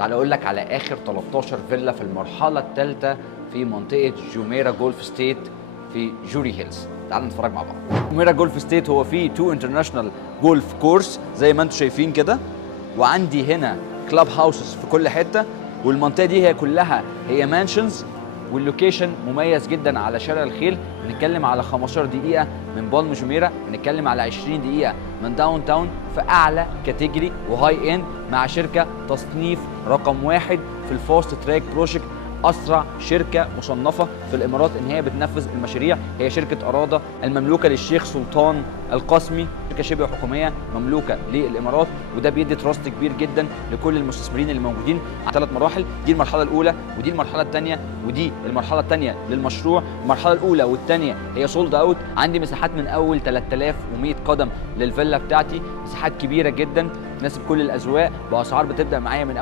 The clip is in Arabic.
تعال اقول لك على اخر 13 فيلا في المرحله الثالثه في منطقه جوميرا جولف ستيت في جوري هيلز. تعال نتفرج مع بعض. جوميرا جولف ستيت هو فيه 2 انترناشونال جولف كورس زي ما انتم شايفين كده، وعندي هنا كلاب هاوسز في كل حته، والمنطقه دي هي كلها هي مانشنز، واللوكيشن مميز جدا على شارع الخيل. بنتكلم على 15 دقيقه من بالم جوميرا، بنتكلم على 20 دقيقه من داون تاون، في اعلى كاتيجوري وهاي اند مع شركه تصنيف رقم 1 في الفاست تراك بروجكت، اسرع شركه مصنفه في الامارات ان هي بتنفذ المشاريع. هي شركه اراده المملوكه للشيخ سلطان القاسمي، شركه شبه حكوميه مملوكه للامارات، وده بيدي تراست كبير جدا لكل المستثمرين اللي موجودين على 3 مراحل. دي المرحله الاولى، ودي المرحله الثانيه، ودي المرحله الثانيه للمشروع. المرحله الاولى والثانيه هي سولد اوت. عندي مساحات من اول 3100 قدم للفيلا بتاعتي، مساحات كبيره جدا تناسب كل الاذواق، باسعار بتبدا معايا من اول